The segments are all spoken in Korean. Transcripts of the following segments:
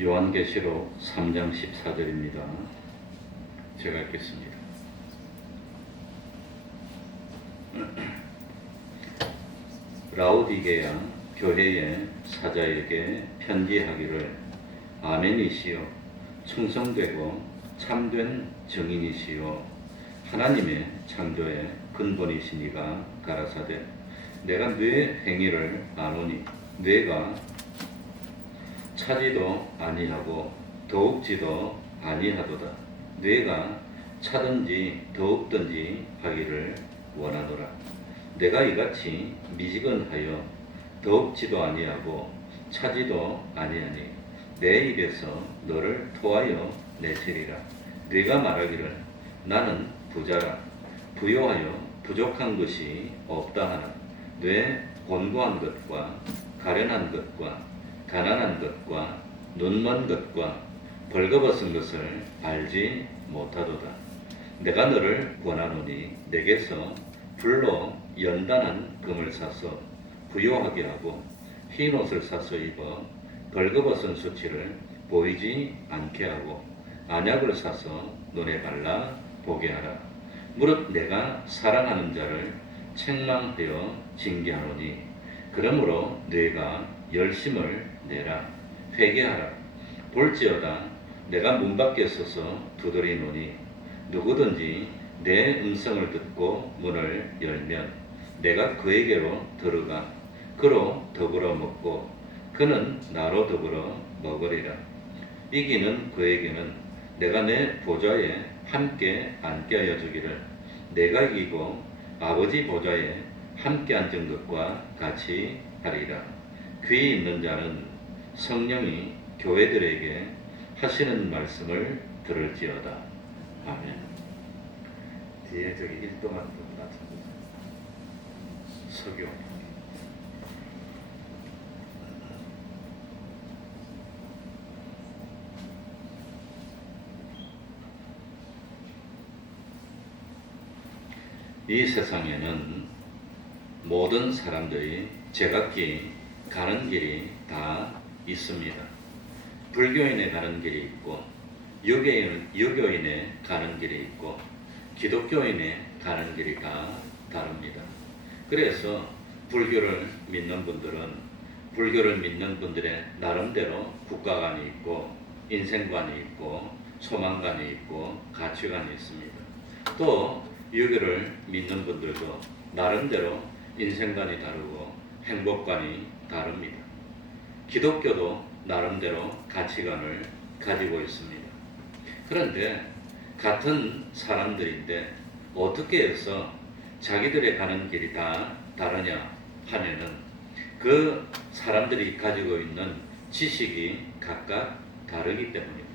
요한계시록 3장 14절입니다. 제가 읽겠습니다. 라오디게아 교회의 사자에게 편지하기를 아멘이시요 충성되고 참된 증인이시요 하나님의 창조의 근본이시니가 가라사대 내가 네 행위를 아노니 네가 차지도 아니하고 더욱지도 아니하도다. 네가 차든지 더욱든지 하기를 원하노라. 내가 이같이 미지근하여 더욱지도 아니하고 차지도 아니하니 내 입에서 너를 토하여 내치리라. 네가 말하기를 나는 부자라 부요하여 부족한 것이 없다 하나 뇌 곤고한 것과 가련한 것과 가난한 것과 눈먼 것과 벌거벗은 것을 알지 못하도다. 내가 너를 권하노니 내게서 불로 연단한 금을 사서 부요하게 하고 흰 옷을 사서 입어 벌거벗은 수치를 보이지 않게 하고 안약을 사서 눈에 발라 보게 하라. 무릇 내가 사랑하는 자를 책망하여 징계하노니 그러므로 네가 열심을 내라. 회개하라. 볼지어다 내가 문 밖에 서서 두드리노니 누구든지 내 음성을 듣고 문을 열면 내가 그에게로 들어가 그로 더불어 먹고 그는 나로 더불어 먹으리라. 이기는 그에게는 내가 내 보좌에 함께 앉게 하여 주기를 내가 이기고 아버지 보좌에 함께 앉은 것과 같이 하리라. 귀 있는 자는 성령이 교회들에게 하시는 말씀을 들을지어다. 아멘. 뒤에 저기 1동안 좀 낮춰주세요. 석유. 이 세상에는 모든 사람들이 제각기 가는 길이 다 있습니다. 불교인에 가는 길이 있고 유교인에 가는 길이 있고 기독교인에 가는 길이 다 다릅니다. 그래서 불교를 믿는 분들은 불교를 믿는 분들의 나름대로 국가관이 있고 인생관이 있고 소망관이 있고 가치관이 있습니다. 또 유교를 믿는 분들도 나름대로 인생관이 다르고 행복관이 다릅니다. 기독교도 나름대로 가치관을 가지고 있습니다. 그런데 같은 사람들인데 어떻게 해서 자기들의 가는 길이 다 다르냐 하면은 그 사람들이 가지고 있는 지식이 각각 다르기 때문입니다.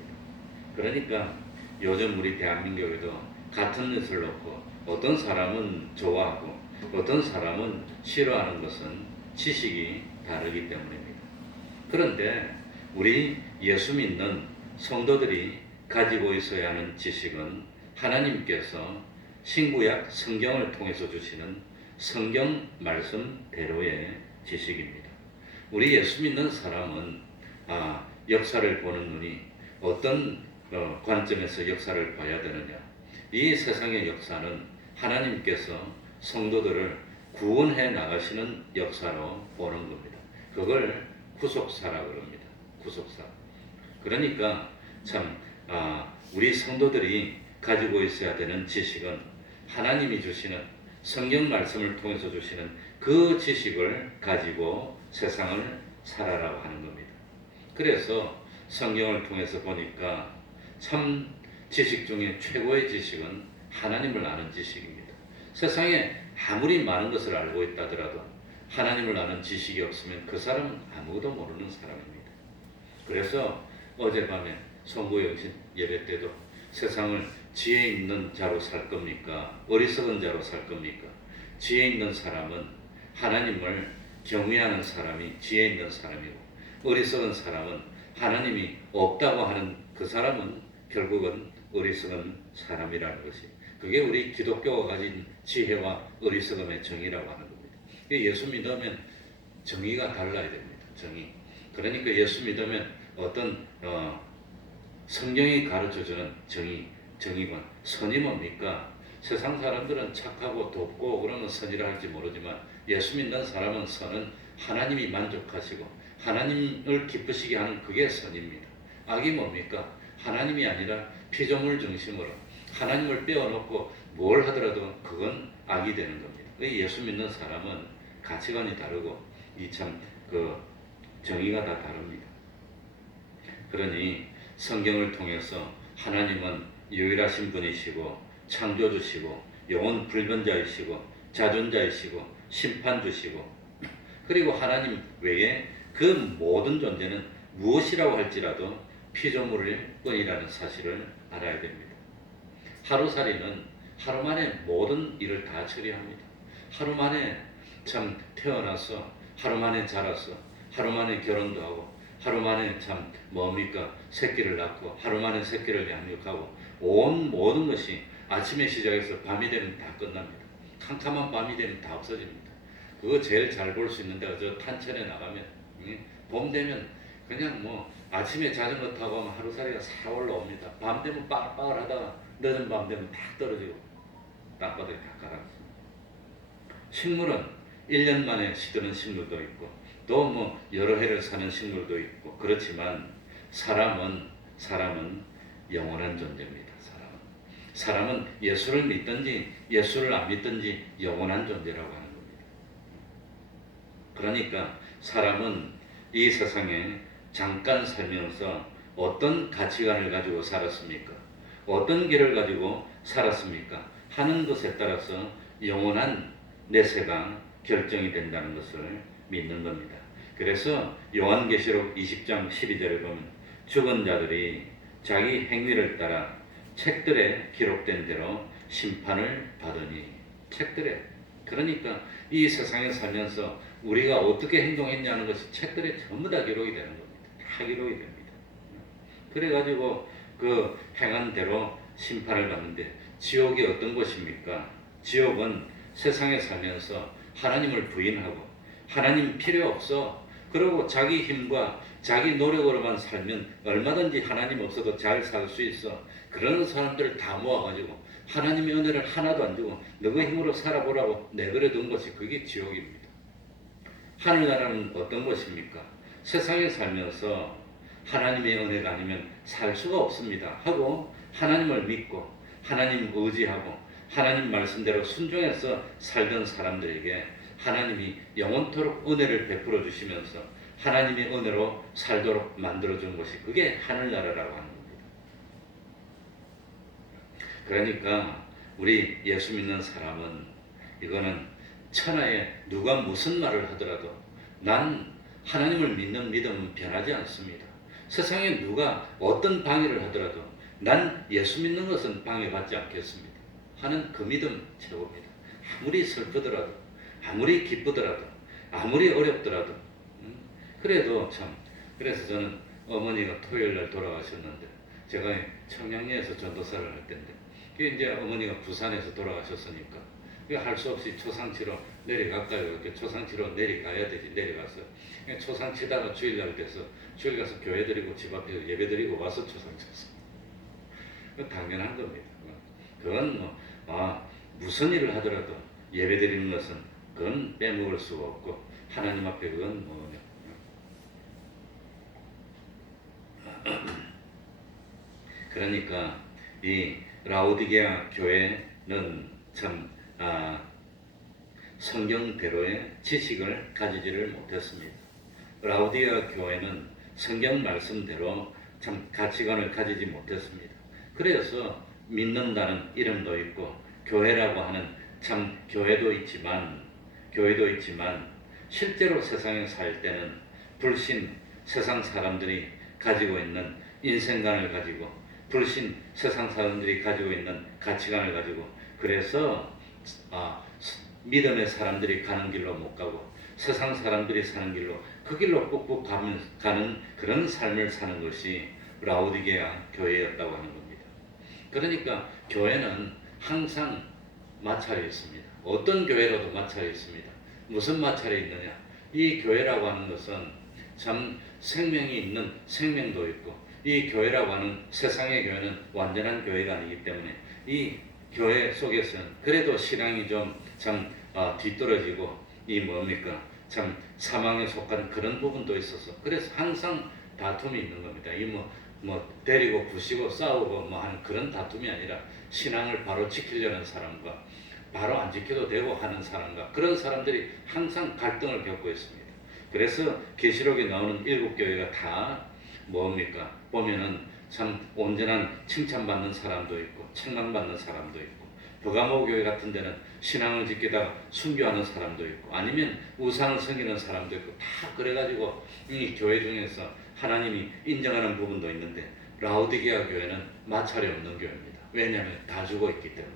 그러니까 요즘 우리 대한민국에도 같은 것을 놓고 어떤 사람은 좋아하고 어떤 사람은 싫어하는 것은 지식이 다르기 때문입니다. 그런데 우리 예수 믿는 성도들이 가지고 있어야 하는 지식은 하나님께서 신구약 성경을 통해서 주시는 성경 말씀대로의 지식입니다. 우리 예수 믿는 사람은 역사를 보는 눈이 어떤 관점에서 역사를 봐야 되느냐. 이 세상의 역사는 하나님께서 성도들을 구원해 나가시는 역사로 보는 겁니다. 그걸 구속사라고 합니다. 구속사. 그러니까 참 우리 성도들이 가지고 있어야 되는 지식은 하나님이 주시는 성경 말씀을 통해서 주시는 그 지식을 가지고 세상을 살아라고 하는 겁니다. 그래서 성경을 통해서 보니까 참 지식 중에 최고의 지식은 하나님을 아는 지식입니다. 세상에 아무리 많은 것을 알고 있다 하더라도 하나님을 아는 지식이 없으면 그 사람은 아무것도 모르는 사람입니다. 그래서 어젯밤에 송구영신 예배 때도 세상을 지혜 있는 자로 살 겁니까? 어리석은 자로 살 겁니까? 지혜 있는 사람은 하나님을 경외하는 사람이 지혜 있는 사람이고 어리석은 사람은 하나님이 없다고 하는 그 사람은 결국은 어리석은 사람이라는 것이 그게 우리 기독교가 가진 지혜와 어리석음의 정의라고 하는 겁니다. 예수 믿으면 정의가 달라야 됩니다. 정의. 그러니까 예수 믿으면 어떤 성경이 가르쳐주는 정의관, 선이 뭡니까? 세상 사람들은 착하고 돕고 그러면 선이라 할지 모르지만 예수 믿는 사람은 선은 하나님이 만족하시고 하나님을 기쁘시게 하는 그게 선입니다. 악이 뭡니까? 하나님이 아니라 피조물 중심으로 하나님을 빼어놓고 뭘 하더라도 그건 악이 되는 겁니다. 예수 믿는 사람은 가치관이 다르고 이 참 그 정의가 다 다릅니다. 그러니 성경을 통해서 하나님은 유일하신 분이시고 창조주시고 영원 불변자이시고 자존자이시고 심판주시고 그리고 하나님 외에 그 모든 존재는 무엇이라고 할지라도 피조물일 뿐이라는 사실을 알아야 됩니다. 하루살이는 하루 만에 모든 일을 다 처리합니다. 하루 만에 참 태어나서 하루 만에 자라서 하루 만에 결혼도 하고 하루 만에 참 뭡니까 새끼를 낳고 하루 만에 새끼를 양육하고 온 모든 것이 아침에 시작해서 밤이 되면 다 끝납니다. 캄캄한 밤이 되면 다 없어집니다. 그거 제일 잘 볼 수 있는 데가 저 탄천에 나가면 봄 되면 그냥 뭐 아침에 자전거 타고 하면 하루살이가 싹 올라옵니다. 밤 되면 빠글빠글 하다가 늦은 밤 되면 다 떨어지고 땅바닥에 다 가라앉습니다. 식물은 1년 만에 시드는 식물도 있고 또 뭐 여러 해를 사는 식물도 있고 그렇지만 사람은 영원한 존재입니다. 사람은 예수를 믿든지 예수를 안 믿든지 영원한 존재라고 하는 겁니다. 그러니까 사람은 이 세상에 잠깐 살면서 어떤 가치관을 가지고 살았습니까? 어떤 길을 가지고 살았습니까? 하는 것에 따라서 영원한 내세가 결정이 된다는 것을 믿는 겁니다. 그래서 요한계시록 20장 12절에 보면 죽은 자들이 자기 행위를 따라 책들에 기록된 대로 심판을 받으니 책들에 그러니까 이 세상에 살면서 우리가 어떻게 행동했냐는 것이 책들에 전부 다 기록이 되는 겁니다. 다 기록이 됩니다. 그래가지고 그 행한 대로 심판을 받는데 지옥이 어떤 곳입니까? 지옥은 세상에 살면서 하나님을 부인하고 하나님 필요 없어 그러고 자기 힘과 자기 노력으로만 살면 얼마든지 하나님 없어도 잘 살 수 있어 그런 사람들을 다 모아가지고 하나님의 은혜를 하나도 안 주고 너의 힘으로 살아보라고 내버려 둔 것이 그게 지옥입니다. 하늘나라는 어떤 것입니까? 세상에 살면서 하나님의 은혜가 아니면 살 수가 없습니다 하고 하나님을 믿고 하나님 의지하고 하나님 말씀대로 순종해서 살던 사람들에게 하나님이 영원토록 은혜를 베풀어 주시면서 하나님의 은혜로 살도록 만들어 준 것이 그게 하늘나라라고 하는 겁니다. 그러니까 우리 예수 믿는 사람은 이거는 천하에 누가 무슨 말을 하더라도 난 하나님을 믿는 믿음은 변하지 않습니다. 세상에 누가 어떤 방해를 하더라도 난 예수 믿는 것은 방해받지 않겠습니다 하는 그 믿음 최고입니다. 아무리 슬프더라도 아무리 기쁘더라도 아무리 어렵더라도 그래도 참 그래서 저는 어머니가 토요일날 돌아가셨는데 제가 청량리에서 전도사를 할 때인데 이제 어머니가 부산에서 돌아가셨으니까 할 수 없이 초상치로 내려갈까요? 이렇게 초상치로 내려가야 되지 내려가서 초상치다가 주일날 돼서 주일 가서 교회 드리고 집 앞에서 예배 드리고 와서 초상쳤어. 당연한 겁니다. 그건 뭐 무슨 일을 하더라도 예배 드리는 것은 그건 빼먹을 수가 없고 하나님 앞에 그건 뭐냐 그러니까 이 라오디게아 교회는 참 성경대로의 지식을 가지지를 못했습니다. 라오디게아 교회는 성경 말씀대로 참 가치관을 가지지 못했습니다. 그래서 믿는다는 이름도 있고 교회라고 하는 참 교회도 있지만 실제로 세상에 살 때는 불신 세상 사람들이 가지고 있는 인생관을 가지고 불신 세상 사람들이 가지고 있는 가치관을 가지고 그래서 믿음의 사람들이 가는 길로 못 가고 세상 사람들이 사는 길로 그 길로 꾹꾹 가는 그런 삶을 사는 것이 라오디게아 교회였다고 하는 겁니다. 그러니까 교회는 항상 마찰이 있습니다. 어떤 교회라도 마찰이 있습니다. 무슨 마찰이 있느냐? 이 교회라고 하는 것은 참 생명이 있는 생명도 있고, 이 교회라고 하는 세상의 교회는 완전한 교회가 아니기 때문에 이 교회 속에서는 그래도 신앙이 좀 참 뒤떨어지고 이 뭡니까 참 사망에 속한 그런 부분도 있어서 그래서 항상 다툼이 있는 겁니다. 이 뭐 데리고 부시고 싸우고 뭐 하는 그런 다툼이 아니라 신앙을 바로 지키려는 사람과 바로 안 지켜도 되고 하는 사람과 그런 사람들이 항상 갈등을 겪고 있습니다. 그래서 계시록에 나오는 7교회가 다 뭡니까 보면은 참 온전한 칭찬받는 사람도 있고 책망받는 사람도 있고, 버가모 교회 같은 데는 신앙을 지키다가 순교하는 사람도 있고 아니면 우상을 섬기는 사람도 있고 다 그래가지고 이 교회 중에서 하나님이 인정하는 부분도 있는데, 라오디게아 교회는 마찰이 없는 교회입니다. 왜냐하면 다 죽어 있기 때문에.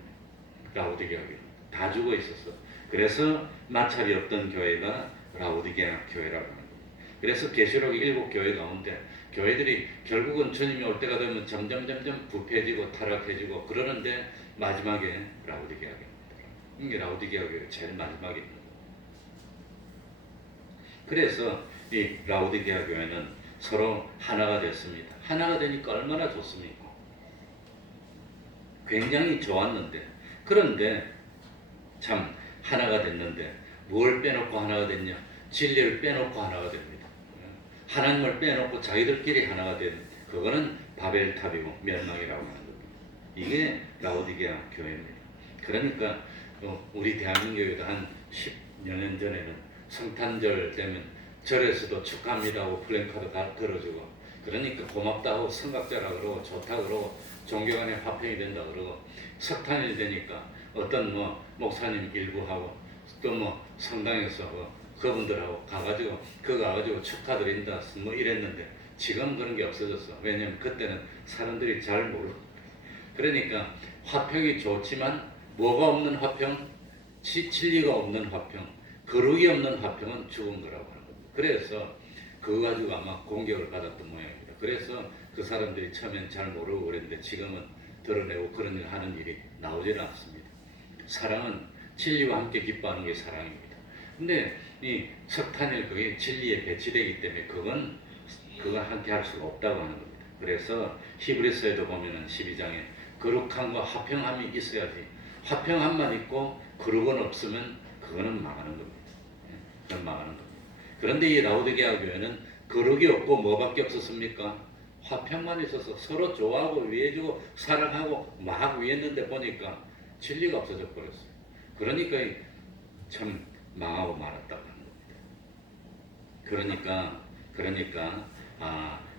라오디게아 교회는 다 죽어 있었어. 그래서 마찰이 없던 교회가 라오디게아 교회라고 하는 겁니다. 그래서 계시록 7교회 가운데 교회들이 결국은 주님이 올 때가 되면 점점 부패해지고 타락해지고 그러는데 마지막에 라오디게아 교회입니다. 이게 라오디게아 교회 제일 마지막에 있는 거예요. 그래서 이 라오디게아 교회는 서로 하나가 됐습니다. 하나가 되니까 얼마나 좋습니까? 굉장히 좋았는데, 그런데 참 하나가 됐는데 뭘 빼놓고 하나가 됐냐? 진리를 빼놓고 하나가 됩니다. 하나님을 빼놓고 자기들끼리 하나가 된 그거는 바벨탑이고 멸망이라고 하는 겁니다. 이게 라오디게아 교회입니다. 그러니까 우리 대한민국에도 한 10여 년 전에는 성탄절 되면 절에서도 축하합니다 하고 플랜카드 다 들어주고, 그러니까 고맙다 하고 성각자라 그러고 좋다 그러고 종교 간의 화평이 된다 그러고, 석탄일 되니까 어떤 목사님 일부하고 또 성당에서 그분들하고 가가지고 그거 가가지고 축하드린다 뭐 이랬는데 지금 그런 게 없어졌어. 왜냐면 그때는 사람들이 잘 모르고. 그러니까 화평이 좋지만 뭐가 없는 화평? 진리가 없는 화평, 거룩이 없는 화평은 죽은 거라고 하는 겁니다. 그래서 그거 가지고 아마 공격을 받았던 모양입니다. 그래서 그 사람들이 처음엔 잘 모르고 그랬는데 지금은 드러내고 그런 일 하는 일이 나오지는 않습니다. 사랑은 진리와 함께 기뻐하는 게 사랑입니다. 근데 이 석탄일 그게 진리에 배치되기 때문에 그건 함께 할 수가 없다고 하는 겁니다. 그래서 히브리서에도 보면은 12장에 거룩함과 화평함이 있어야지, 화평함만 있고 거룩은 없으면 그거는 망하는 겁니다. 그건 망하는 겁니다. 그런데 이 라오디게아 교회는 거룩이 없고 뭐밖에 없었습니까? 화평만 있어서 서로 좋아하고 위해주고 사랑하고 막 위했는데 보니까 진리가 없어져 버렸어요. 그러니까 참 망하고 말았다고 하는 겁니다. 그러니까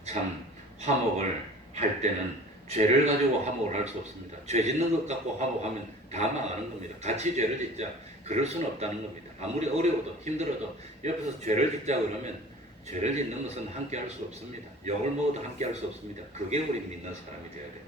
참 화목을 할 때는 죄를 가지고 화목을 할 수 없습니다. 죄 짓는 것 갖고 화목하면 다 망하는 겁니다. 같이 죄를 짓자 그럴 수는 없다는 겁니다. 아무리 어려워도 힘들어도 옆에서 죄를 짓자 그러면 죄를 짓는 것은 함께 할 수 없습니다. 욕을 먹어도 함께 할 수 없습니다. 그게 우리 믿는 사람이 되어야 돼요.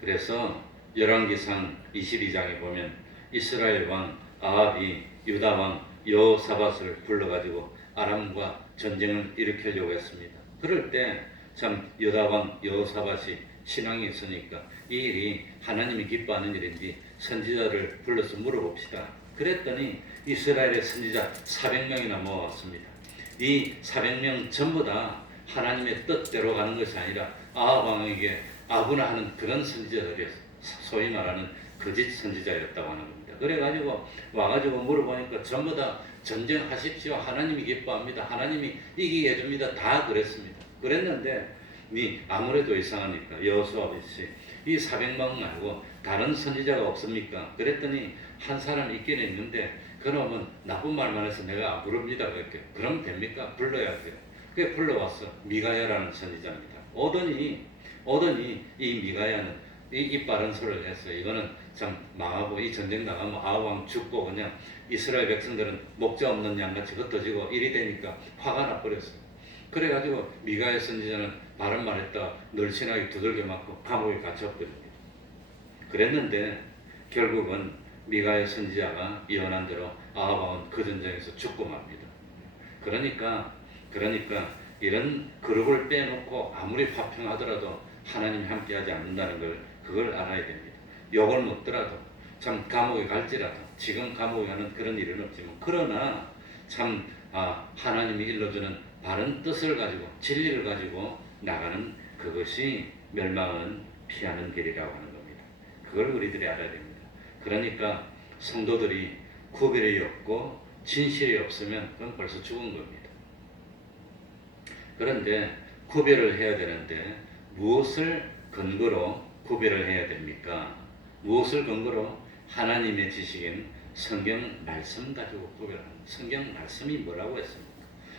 그래서 열왕기상 22장에 보면 이스라엘 왕 아합이 유다 왕 여호사밧을 불러가지고 아람과 전쟁을 일으키려고 했습니다. 그럴 때 참 유다 왕 여호사밧이 신앙이 있으니까 이 일이 하나님이 기뻐하는 일인지 선지자를 불러서 물어봅시다. 그랬더니 이스라엘의 선지자 400명이나 모아왔습니다. 이 400명 전부 다 하나님의 뜻대로 가는 것이 아니라 아합 왕에게 아분하는 그런 선지자들이었어요. 소위 말하는 거짓 선지자였다고 하는 겁니다. 그래가지고 와가지고 물어보니까 전부 다 전쟁하십시오. 하나님이 기뻐합니다. 하나님이 이기게 해줍니다. 다 그랬습니다. 그랬는데 아무래도 이상하니까 여호수아밧이 이 400명 말고 다른 선지자가 없습니까? 그랬더니 한 사람 있긴 있는데 그러면 나쁜 말만 해서 내가 안 부릅니다. 그렇게. 그럼 됩니까? 불러야 돼요. 그게 불러왔어. 미가야라는 선지자입니다. 오더니 이 미가야는 이 빠른 소리를 했어요. 이거는 참 망하고 이 전쟁 나가면 아왕 죽고 그냥 이스라엘 백성들은 목자 없는 양같이 흩어지고 일이 되니까 화가 나버렸어요. 그래가지고 미가야 선지자는 바른 말했다가 널씬하게 두들겨 맞고 감옥에 갇혔거든요. 그랬는데 결국은 미가야 선지자가 예언한 대로 아합 왕은 그 전쟁에서 죽고 맙니다. 그러니까 이런 그룹을 빼놓고 아무리 화평하더라도 하나님이 함께하지 않는다는 걸 그걸 알아야 됩니다. 욕을 먹더라도 참 감옥에 갈지라도 지금 감옥에 가는 그런 일은 없지만 그러나 참 하나님이 일러주는 바른 뜻을 가지고 진리를 가지고 나가는 그것이 멸망은 피하는 길이라고 하는 겁니다. 그걸 우리들이 알아야 됩니다. 그러니까 성도들이 구별이 없고 진실이 없으면 그건 벌써 죽은 겁니다. 그런데 구별을 해야 되는데 무엇을 근거로 구별을 해야 됩니까? 무엇을 근거로? 하나님의 지식인 성경 말씀 가지고 구별하는. 성경 말씀이 뭐라고 했습니까?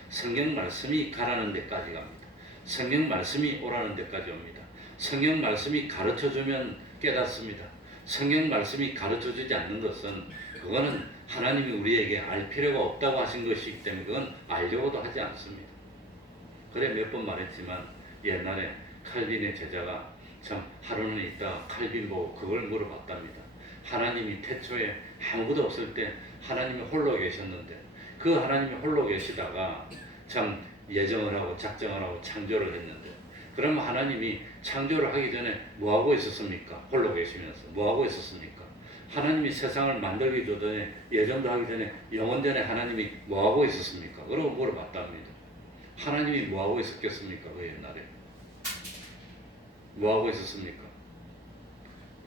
성경 말씀이 가라는 데까지 갑니다. 성경 말씀이 오라는 데까지 옵니다. 성경 말씀이 가르쳐주면 깨닫습니다. 성경 말씀이 가르쳐주지 않는 것은 그거는 하나님이 우리에게 알 필요가 없다고 하신 것이기 때문에 그건 알려고도 하지 않습니다. 그래 몇 번 말했지만 옛날에 칼빈의 제자가 참 하루는 있다가 칼빈 보고 그걸 물어봤답니다. 하나님이 태초에 아무것도 없을 때 하나님이 홀로 계셨는데 그 하나님이 홀로 계시다가 참 예정을 하고 작정을 하고 창조를 했는데 그러면 하나님이 창조를 하기 전에 뭐하고 있었습니까? 홀로 계시면서 뭐하고 있었습니까? 하나님이 세상을 만들기 전에 예정도 하기 전에 영원 전에 하나님이 뭐하고 있었습니까? 그러고 물어봤답니다. 하나님이 뭐하고 있었겠습니까? 그 옛날에 뭐하고 있었습니까?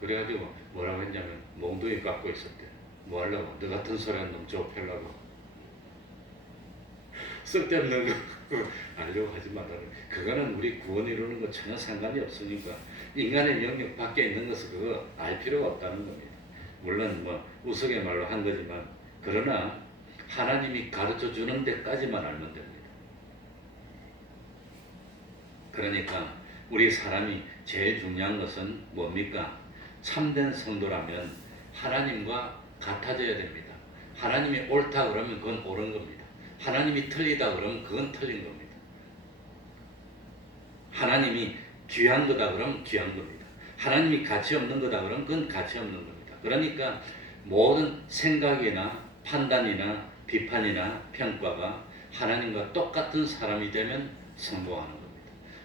그래가지고 뭐라고 했냐면 몽둥이 깎고 있었대. 뭐 하려고? 너 같은 소리 하는 놈 좁혀려고. 쓸데없는 거 알려고 하지 말라고. 그거는 우리 구원 이루는 거 전혀 상관이 없으니까 인간의 영역 밖에 있는 것을 그거 알 필요가 없다는 겁니다. 물론 뭐 우스갯말로 한 거지만 그러나 하나님이 가르쳐 주는 데까지만 알면 됩니다. 그러니까 우리 사람이 제일 중요한 것은 뭡니까? 참된 성도라면 하나님과 같아져야 됩니다. 하나님이 옳다 그러면 그건 옳은 겁니다. 하나님이 틀리다 그러면 그건 틀린 겁니다. 하나님이 귀한 거다 그러면 귀한 겁니다. 하나님이 가치 없는 거다 그러면 그건 가치 없는 겁니다. 그러니까 모든 생각이나 판단이나 비판이나 평가가 하나님과 똑같은 사람이 되면 성공하는 겁니다.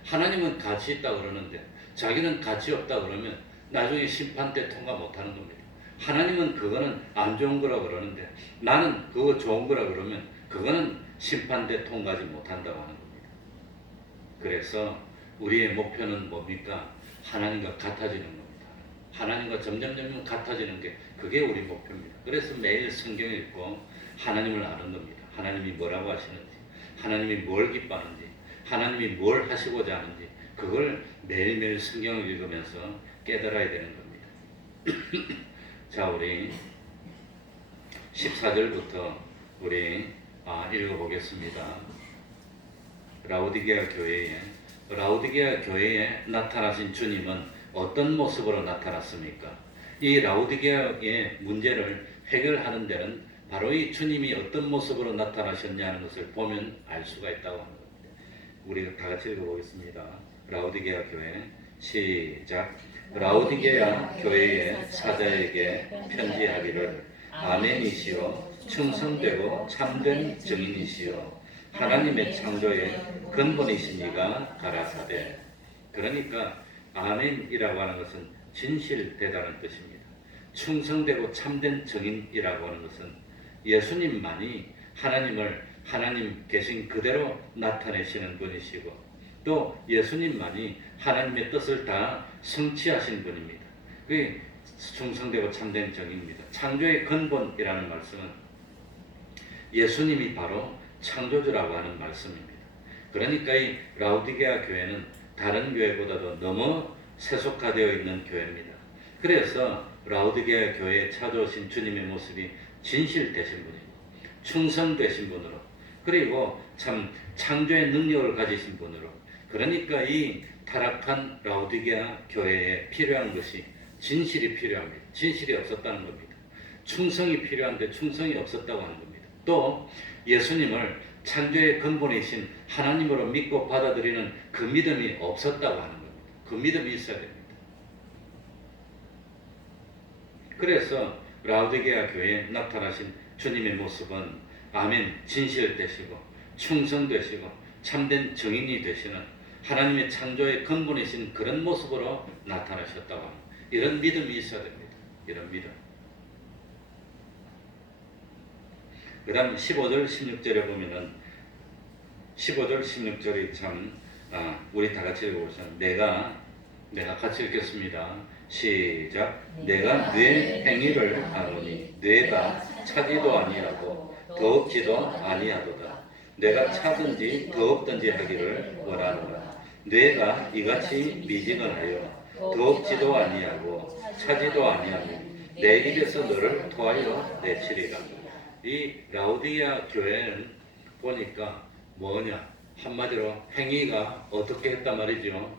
하나님은 가치 있다 그러는데 자기는 가치 없다 그러면 나중에 심판 때 통과 못하는 겁니다. 하나님은 그거는 안 좋은 거라 그러는데 나는 그거 좋은 거라 그러면 그거는 심판 때 통과하지 못한다고 하는 겁니다. 그래서 우리의 목표는 뭡니까? 하나님과 같아지는 겁니다. 하나님과 점점 같아지는 게 그게 우리 목표입니다. 그래서 매일 성경 읽고 하나님을 아는 겁니다. 하나님이 뭐라고 하시는지, 하나님이 뭘 기뻐하는지, 하나님이 뭘 하시고자 하는지 그걸 매일매일 성경을 읽으면서 깨달아야 되는 겁니다. 자, 우리 14절부터 우리 읽어보겠습니다. 라오디게아 교회에 나타나신 주님은 어떤 모습으로 나타났습니까? 이 라오디게아의 문제를 해결하는 데는 바로 이 주님이 어떤 모습으로 나타나셨냐는 것을 보면 알 수가 있다고 하는 겁니다. 우리 다 같이 읽어보겠습니다. 라오디게아 교회 시작. 라오디게아 교회의 사자에게 편지하기를 아멘이시오 충성되고 참된 증인이시오 하나님의 창조의 근본이시니가 가라사대. 그러니까 아멘이라고 하는 것은 진실되다는 뜻입니다. 충성되고 참된 증인이라고 하는 것은 예수님만이 하나님을 하나님 계신 그대로 나타내시는 분이시고 또 예수님만이 하나님의 뜻을 다 성취하신 분입니다. 그게 충성되고 참된 정의입니다. 창조의 근본이라는 말씀은 예수님이 바로 창조주라고 하는 말씀입니다. 그러니까 이 라오디게아 교회는 다른 교회보다도 너무 세속화되어 있는 교회입니다. 그래서 라오디게아 교회에 찾아오신 주님의 모습이 진실되신 분이고 충성되신 분으로 그리고 참 창조의 능력을 가지신 분으로 그러니까 이 타락한 라오디게아 교회에 필요한 것이 진실이 필요합니다. 진실이 없었다는 겁니다. 충성이 필요한데 충성이 없었다고 하는 겁니다. 또 예수님을 창조의 근본이신 하나님으로 믿고 받아들이는 그 믿음이 없었다고 하는 겁니다. 그 믿음이 있어야 됩니다. 그래서 라오디게아 교회에 나타나신 주님의 모습은 아멘 진실되시고 충성되시고 참된 증인이 되시는 하나님의 창조의 근본이신 그런 모습으로 나타나셨다고 합니다. 이런 믿음이 있어야 됩니다. 이런 믿음. 그 다음 15절 16절에 보면은 15절 16절이 참 우리 다 같이 읽어보자. 내가 같이 읽겠습니다. 시작. 내가 네 행위를 아노니 네가 차지도 아니하고 더 없지도 아니하도다. 내가 차든지 더 없든지 하기를 원하노라. 네가 이같이 미지근하여 더 없지도 아니하고 차지도 아니하고 내 입에서 너를 토하여 내치리라. 이 라우디아 교회는 보니까 뭐냐? 한마디로 행위가 어떻게 했단 말이죠?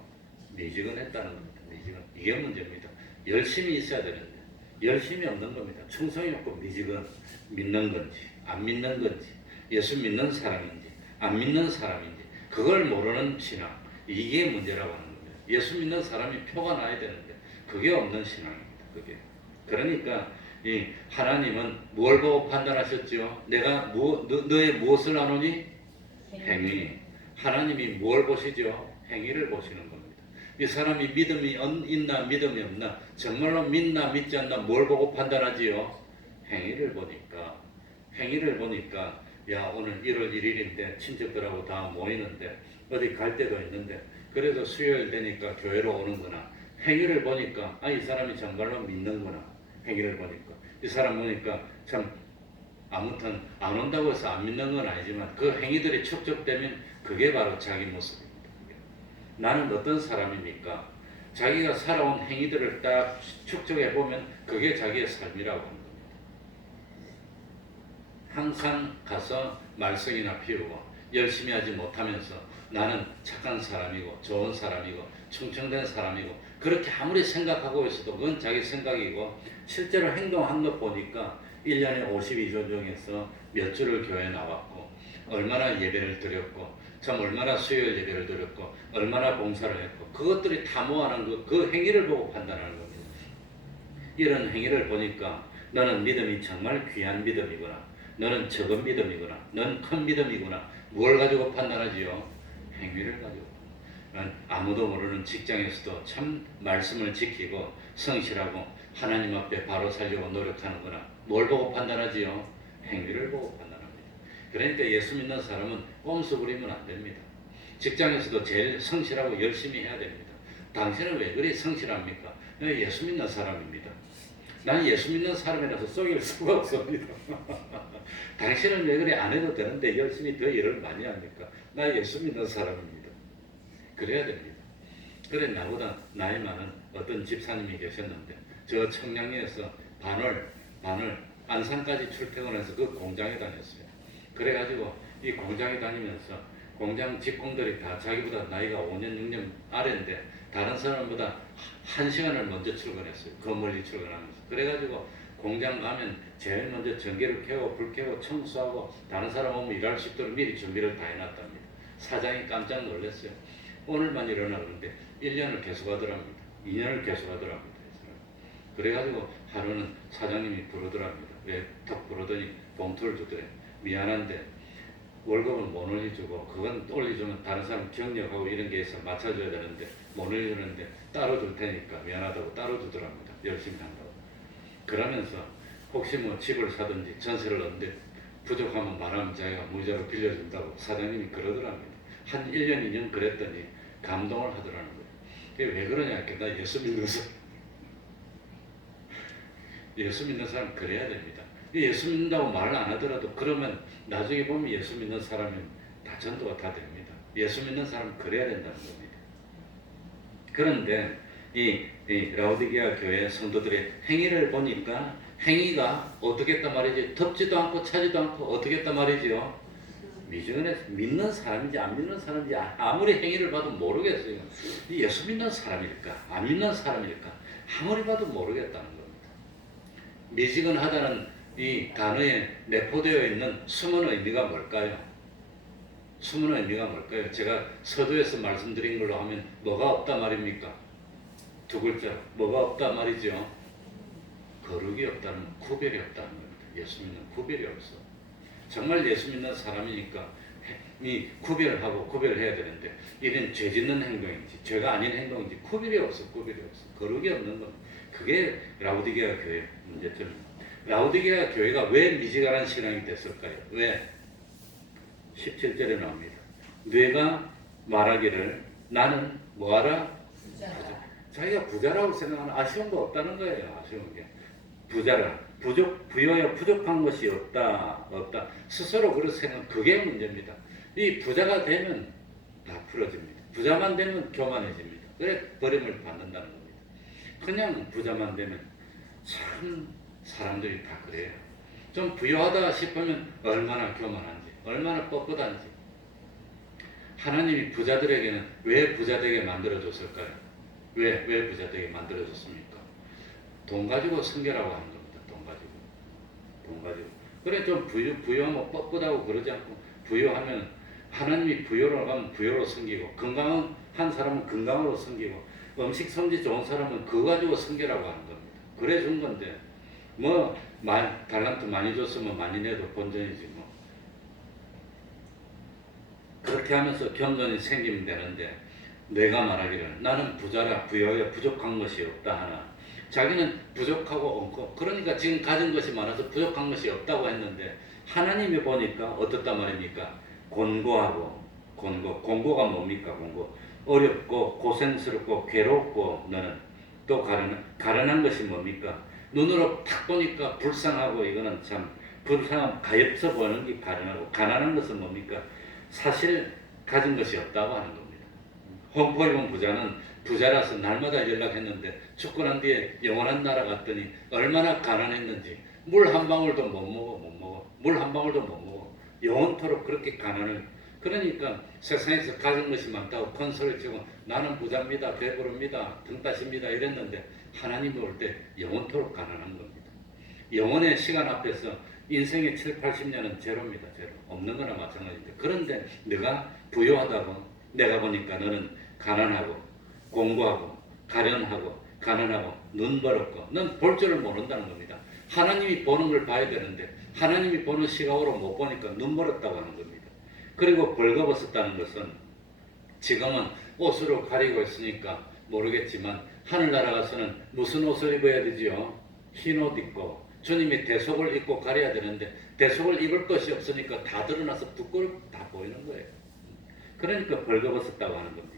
미지근했다는 겁니다. 미지근. 이게 문제입니다. 열심히 있어야 되는데 열심이 없는 겁니다. 충성이 없고 미지근. 믿는 건지 안 믿는 건지 예수 믿는 사람인지 안 믿는 사람인지 그걸 모르는 신앙. 이게 문제라고 하는 겁니다. 예수 믿는 사람이 표가 나야 되는데 그게 없는 신앙입니다. 그게. 그러니까 이 하나님은 뭘 보고 판단하셨죠? 내가 너의 무엇을 아노니? 행위. 하나님이 뭘 보시죠? 행위를 보시는 겁니다. 이 사람이 믿음이 있나 믿음이 없나 정말로 믿나 믿지 않나 뭘 보고 판단하지요? 행위를 보니까 야 오늘 1월 1일인데 친척들하고 다 모이는데 어디 갈 데도 있는데 그래도 수요일 되니까 교회로 오는구나. 행위를 보니까 이 사람이 정말로 믿는구나. 행위를 보니까 이 사람 보니까 참 아무튼 안 온다고 해서 안 믿는 건 아니지만 그 행위들이 축적되면 그게 바로 자기 모습입니다. 나는 어떤 사람입니까? 자기가 살아온 행위들을 딱 축적해 보면 그게 자기의 삶이라고 하는 겁니다. 항상 가서 말썽이나 피우고 열심히 하지 못하면서 나는 착한 사람이고 좋은 사람이고 충성된 사람이고 그렇게 아무리 생각하고 있어도 그건 자기 생각이고 실제로 행동한 것 보니까 1년에 52주 중에서 몇 주를 교회에 나왔고 얼마나 예배를 드렸고 참 얼마나 수요일 예배를 드렸고 얼마나 봉사를 했고 그것들이 다 모아놓은 그 행위를 보고 판단하는 겁니다. 이런 행위를 보니까 너는 믿음이 정말 귀한 믿음이구나. 너는 적은 믿음이구나. 너는 큰 믿음이구나. 뭘 가지고 판단하지요? 행위를 가지고. 아무도 모르는 직장에서도 참 말씀을 지키고 성실하고 하나님 앞에 바로 살려고 노력하는구나. 뭘 보고 판단하지요? 행위를 보고 판단합니다. 그러니까 예수 믿는 사람은 꼼수 부리면 안 됩니다. 직장에서도 제일 성실하고 열심히 해야 됩니다. 당신은 왜 그리 성실합니까? 예수 믿는 사람입니다. 나는 예수 믿는 사람이라서 속일 수가 없습니다. 당신은 왜 그래 안 해도 되는데 열심히 더 일을 많이 합니까? 나 예수 믿는 사람입니다. 그래야 됩니다. 그래 나보다 나이 많은 어떤 집사님이 계셨는데 저 청량리에서 반월 안산까지 출퇴근해서 그 공장에 다녔어요. 그래가지고 이 공장에 다니면서 공장 직공들이 다 자기보다 나이가 5년 6년 아래인데 다른 사람보다 1시간을 먼저 출근했어요. 그 멀리 출근하면서. 그래가지고 공장 가면 제일 먼저 전기를 켜고 불 켜고 청소하고 다른 사람 오면 일할 수 있도록 미리 준비를 다 해놨답니다. 사장이 깜짝 놀랐어요. 오늘만 일어나는데 1년을 계속 하더랍니다. 2년을 계속 하더랍니다. 그래가지고 하루는 사장님이 부르더랍니다. 왜 턱 부르더니 봉투를 주더래. 미안한데 월급은 못 올려주고 그건 올려주면 다른 사람 경력하고 이런 게 있어 맞춰줘야 되는데 못 올려주는데 따로 줄 테니까 미안하다고 따로 주더랍니다. 열심히 한다고. 그러면서 혹시 뭐 집을 사든지 전세를 얻는데 부족하면 말하면 자기가 무이자로 빌려준다고 사장님이 그러더랍니다. 한 1년 2년 그랬더니 감동을 하더라는 거예요. 그게 왜 그러냐? 나 예수 믿는 사람 예수 믿는 사람 그래야 됩니다. 예수 믿는다고 말을 안 하더라도 그러면 나중에 보면 예수 믿는 사람은 다 전도가 다 됩니다. 예수 믿는 사람은 그래야 된다는 겁니다. 그런데 이 라오디게아 교회 성도들의 행위를 보니까 행위가 어떻게 했단 말이지? 덥지도 않고 차지도 않고 어떻게 했단 말이지요? 미전에 믿는 사람인지 안 믿는 사람인지 아무리 행위를 봐도 모르겠어요. 예수 믿는 사람일까? 안 믿는 사람일까? 아무리 봐도 모르겠다는 겁니다. 미지근하다는 이 단어에 내포되어 있는 숨은 의미가 뭘까요? 숨은 의미가 뭘까요? 제가 서두에서 말씀드린 걸로 하면 뭐가 없다 말입니까? 두 글자, 뭐가 없다 말이죠? 거룩이 없다는, 구별이 없다는 겁니다. 예수 믿는 구별이 없어. 정말 예수 믿는 사람이니까 이 구별하고 구별해야 되는데 이런 죄 짓는 행동인지 죄가 아닌 행동인지 구별이 없어. 거룩이 없는 겁니다. 그게 라오디게아 교회 문제점입니다. 라오디게아 교회가 왜 미지근한 신앙이 됐을까요? 왜? 17절에 나옵니다. 뇌가 말하기를 나는 뭐하라? 자기가 부자라고 생각하는 아쉬운 거 없다는 거예요. 아쉬운 게. 부자라. 부여야 부족한 것이 없다. 스스로 그렇게 생각, 그게 문제입니다. 이 부자가 되면 다 풀어집니다. 부자만 되면 교만해집니다. 그래, 버림을 받는다는 겁니다. 그냥 부자만 되면 참 사람들이 다 그래요. 좀 부유하다 싶으면 얼마나 교만한지, 얼마나 뻣뻣한지. 하나님이 부자들에게는 왜 부자되게 만들어줬을까요? 왜 부자되게 만들어줬습니까? 돈 가지고 승계라고 하는 겁니다. 돈 가지고. 그래 좀 부유하면 뻣뻣하고 그러지 않고 부유하면 하나님이 부유로 가면 부유로 승기고 건강한 사람은 건강으로 승기고 음식 솜씨 좋은 사람은 그거 가지고 승계라고 하는 겁니다. 그래 준 건데 뭐 달란트 많이 줬으면 많이 내도 본전이지 뭐. 그렇게 하면서 경건이 생기면 되는데 내가 말하기를 나는 부자라 부여에 부족한 것이 없다 하나 자기는 부족하고 없고 그러니까 지금 가진 것이 많아서 부족한 것이 없다고 했는데 하나님이 보니까 어떻단 말입니까? 공고가 뭡니까? 공고 어렵고 고생스럽고 괴롭고 너는 또 가련한 것이 뭡니까? 눈으로 탁 보니까 불쌍하고 이거는 참 불쌍한 가엾어 보이는 게 가련하고 가난한 것은 뭡니까? 사실 가진 것이 없다고 하는 겁니다. 홍포 입은 부자는 부자라서 날마다 연락했는데 죽고 난 뒤에 영원한 나라 갔더니 얼마나 가난했는지 물 한 방울도 못 먹어. 물 한 방울도 못 먹어. 영원토록 그렇게 가난을. 그러니까 세상에서 가진 것이 많다고 큰 소리 치고 나는 부자입니다. 배부릅니다. 등 따십니다. 이랬는데 하나님이 올 때 영원토록 가난한 겁니다. 영원의 시간 앞에서 인생의 7, 80년은 제로입니다. 제로. 없는 거나 마찬가지인데 그런데 네가 부유하다고 내가 보니까 너는 가난하고 공고하고 가난하고 눈 버렸고 넌 볼 줄을 모른다는 겁니다. 하나님이 보는 걸 봐야 되는데 하나님이 보는 시각으로 못 보니까 눈 버렸다고 하는 겁니다. 그리고 벌거벗었다는 것은 지금은 옷으로 가리고 있으니까 모르겠지만 하늘나라 가서는 무슨 옷을 입어야 되지요? 흰 옷 입고 주님이 대속을 입고 가려야 되는데 대속을 입을 것이 없으니까 다 드러나서 부끄럽고 다 보이는 거예요. 그러니까 벌거벗었다고 하는 겁니다.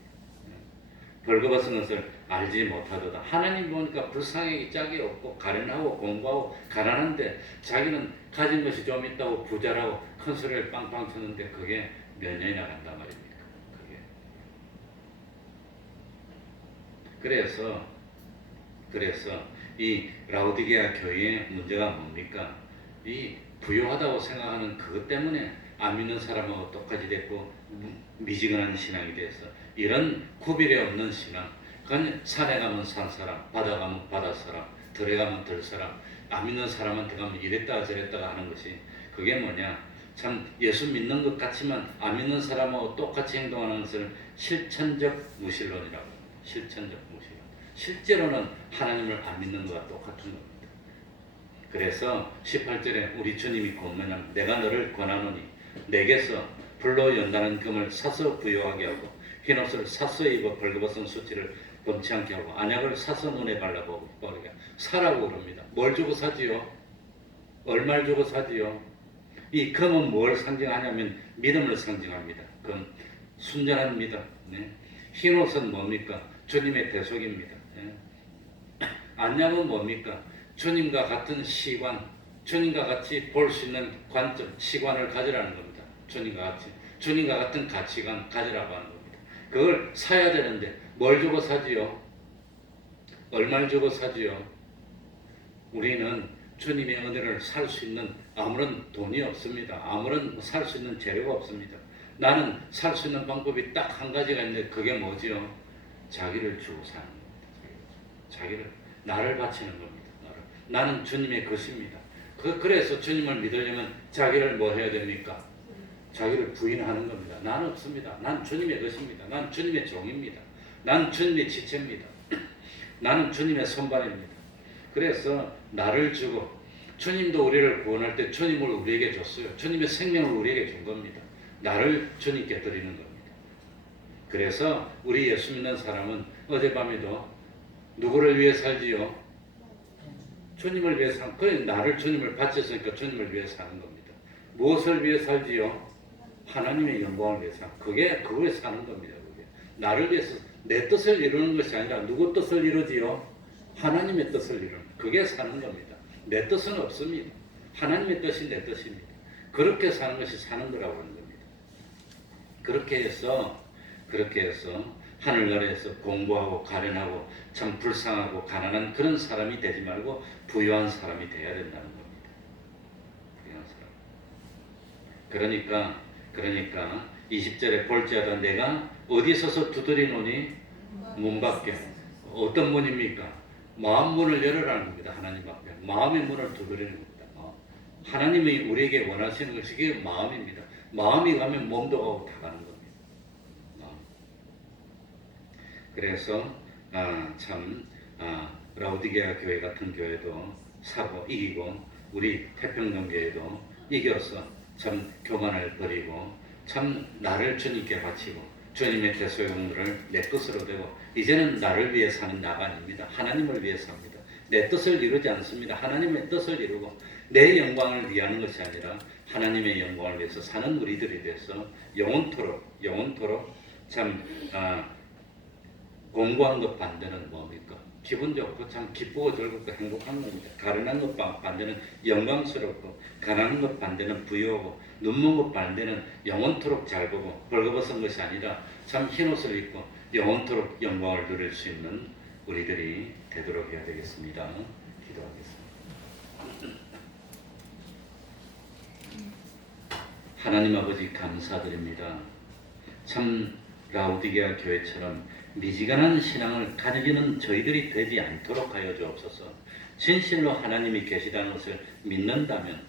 벌거벗은 것을 알지 못하도다. 하나님 보니까 불쌍하기 짝이 없고 가련하고 공부하고 가난한데 자기는 가진 것이 좀 있다고 부자라고 큰 소리를 빵빵 쳤는데 그게 몇 년이 나간단 말입니까? 그게. 그래서 이 라오디게아 교회의 문제가 뭡니까? 이 부유하다고 생각하는 그것 때문에 안 믿는 사람하고 똑같이 됐고 미지근한 신앙이 돼서 이런 구별이 없는 신앙. 그건 산에 가면 산 사람, 바다 가면 바다 사람, 들에 가면 들 사람, 안 믿는 사람한테 가면 이랬다가 저랬다가 하는 것이 그게 뭐냐? 참 예수 믿는 것 같지만 안 믿는 사람하고 똑같이 행동하는 것을 실천적 무신론이라고 합니다. 실천적 무신론. 실제로는 하나님을 안 믿는 것과 똑같은 겁니다. 그래서 18절에 우리 주님이 권면한 내가 너를 권하노니 내게서 불로 연다는 금을 사서 부요하게 하고 흰옷을 사서 입어 벌거벗은 수치를 본치 않게 하고 안약을 사서 눈에 발라버리게 사라고 그럽니다. 뭘 주고 사지요? 얼마를 주고 사지요? 이 금은 뭘 상징하냐면 믿음을 상징합니다. 금 순전한 믿음. 네. 흰옷은 뭡니까? 주님의 대속입니다. 네. 안약은 뭡니까? 주님과 같은 시관, 주님과 같이 볼 수 있는 관점, 시관을 가지라는 겁니다. 주님과 같은 가치관 가지라고 하는 겁니다. 그걸 사야 되는데 뭘 주고 사지요? 얼마를 주고 사지요? 우리는 주님의 은혜를 살 수 있는 아무런 돈이 없습니다. 아무런 살 수 있는 재료가 없습니다. 나는 살 수 있는 방법이 딱 한 가지가 있는데 그게 뭐지요? 자기를 주고 사는 겁니다. 자기를, 나를 바치는 겁니다. 나는 주님의 것입니다. 그래서 주님을 믿으려면 자기를 뭐 해야 됩니까? 자기를 부인하는 겁니다. 나는 없습니다. 난 주님의 것입니다. 난 주님의 종입니다. 난 주님의 지체입니다. 나는 주님의 손발입니다. 그래서 나를 주고 주님도 우리를 구원할 때 주님을 우리에게 줬어요. 주님의 생명을 우리에게 준 겁니다. 나를 주님께 드리는 겁니다. 그래서 우리 예수 믿는 사람은 어젯밤에도 누구를 위해 살지요? 주님을 위해 산, 그 나를 주님을 바쳤으니까 주님을 위해 사는 겁니다. 무엇을 위해 살지요? 하나님의 영광을 위해 사. 그거에 사는 겁니다. 그게. 나를 위해서 내 뜻을 이루는 것이 아니라 누구 뜻을 이루지요? 하나님의 뜻을 이루는. 그게 사는 겁니다. 내 뜻은 없습니다. 하나님의 뜻이 내 뜻입니다. 그렇게 사는 것이 사는 거라고 하는 겁니다. 그렇게 해서 하늘나라에서 공부하고 가련하고 참 불쌍하고 가난한 그런 사람이 되지 말고 부유한 사람이 되어야 된다는 겁니다. 부유한 사람. 그러니까 20절에 볼지어다 내가 어디 서서 두드리노니 문 밖에. 어떤 문입니까? 마음 문을 열어라는 겁니다. 하나님 앞에 마음의 문을 두드리는 겁니다. 하나님이 우리에게 원하시는 것이 그게 마음입니다. 마음이 가면 몸도 가고 다 가는 겁니다. 그래서 라우디게아 교회 같은 교회도 사고 이기고 우리 태평동 교회도 이겨서 참 교만을 버리고 참 나를 주님께 바치고 주님의 대소용물을 내 뜻으로 되고 이제는 나를 위해 사는 나가 아닙니다. 하나님을 위해 삽니다. 내 뜻을 이루지 않습니다. 하나님의 뜻을 이루고 내 영광을 위하는 것이 아니라 하나님의 영광을 위해서 사는 우리들이 돼서 영원토록 참 공고한 것 반대는 뭡니까? 기분 좋고 참 기쁘고 즐겁고 행복한 겁니다. 가련한 것 반대는 영광스럽고 가난한 것 반대는 부유하고 눈먼 것 반대는 영원토록 잘 보고 벌거벗은 것이 아니라 참 흰옷을 입고 영원토록 영광을 누릴 수 있는 우리들이 되도록 해야 되겠습니다. 기도하겠습니다. 하나님 아버지 감사드립니다. 참 라우디게아 교회처럼 미지근한 신앙을 가지는 저희들이 되지 않도록 하여 주옵소서. 진실로 하나님이 계시다는 것을 믿는다면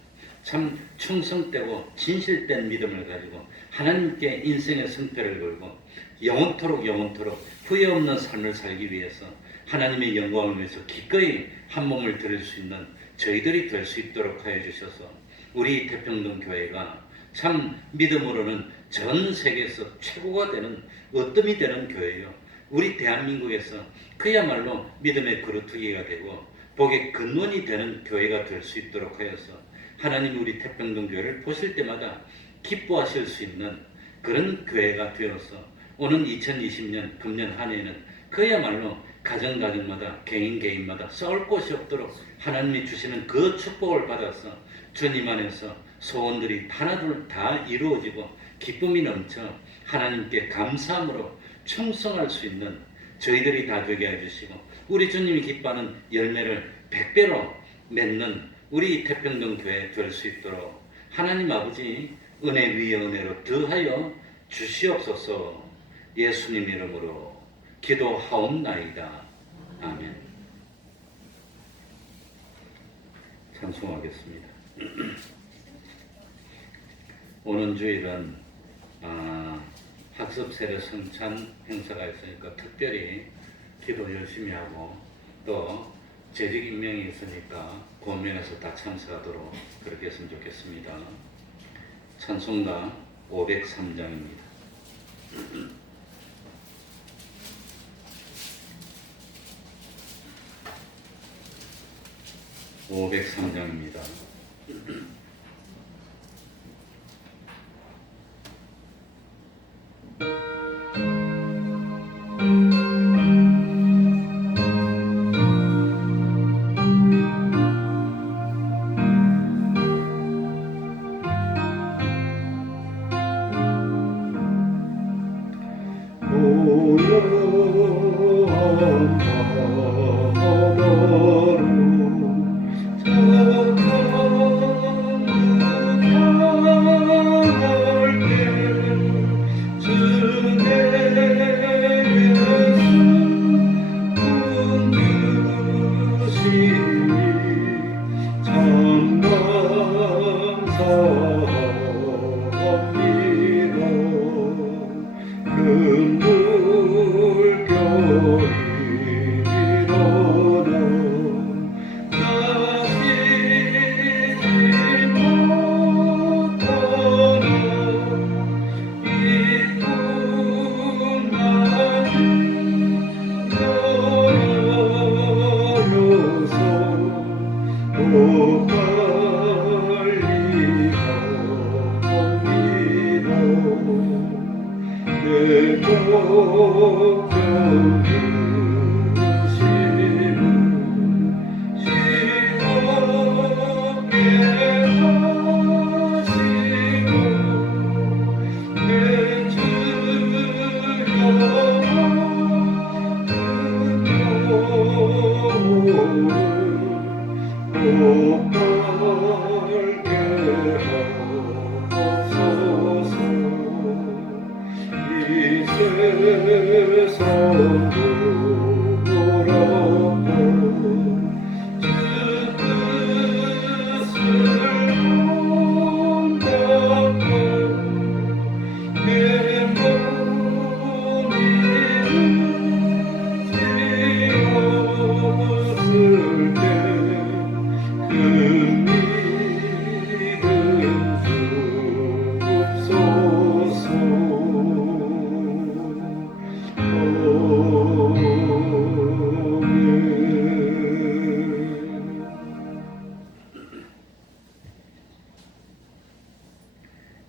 참 충성되고 진실된 믿음을 가지고 하나님께 인생의 승패를 걸고 영원토록 후회 없는 삶을 살기 위해서 하나님의 영광을 위해서 기꺼이 한 몸을 드릴 수 있는 저희들이 될 수 있도록 하여 주셔서 우리 태평동 교회가 참 믿음으로는 전 세계에서 최고가 되는 어뜸이 되는 교회요. 우리 대한민국에서 그야말로 믿음의 그루터기가 되고 복의 근원이 되는 교회가 될 수 있도록 하여서 하나님 우리 태평동 교회를 보실 때마다 기뻐하실 수 있는 그런 교회가 되어서 오는 2020년 금년 한 해에는 그야말로 가정마다 개인마다 싸울 곳이 없도록 하나님이 주시는 그 축복을 받아서 주님 안에서 소원들이 하나둘 다 이루어지고 기쁨이 넘쳐 하나님께 감사함으로 충성할 수 있는 저희들이 다 되게 해주시고 우리 주님이 기뻐하는 열매를 100배로 맺는 우리 태평동 교회 될 수 있도록 하나님 아버지 은혜 위에 은혜로 더하여 주시옵소서. 예수님 이름으로 기도하옵나이다. 아멘. 찬송하겠습니다. 오는 주일은 학습 세례 성찬 행사가 있으니까 특별히 기도 열심히 하고 또 재직 임명이 있으니까 그 면에서 다 참석하도록 그렇게 했으면 좋겠습니다. 찬송가 503장입니다. 503장입니다.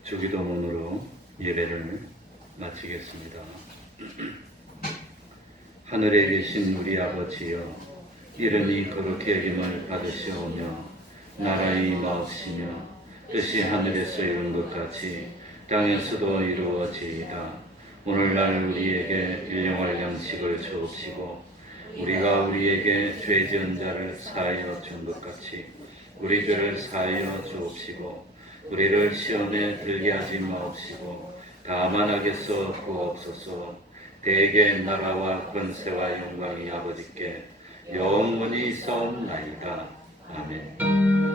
주기도문으로 예배를 마치겠습니다. 하늘에 계신 우리 아버지여, 이름이 거룩히 여김을 받으시오며 나라의 임하옵시며 뜻이 하늘에서 이룬 것 같이 땅에서도 이루어지이다. 오늘날 우리에게 일용할 양식을 주옵시고 우리가 우리에게 죄 지은 자를 사하여 준 것 같이 우리 죄를 사하여 주옵시고 우리를 시험에 들게 하지 마옵시고 다만 악에서 구하옵소서. 대개 나라와 권세와 영광이 아버지께 영원히 있사옵나이다. 아멘.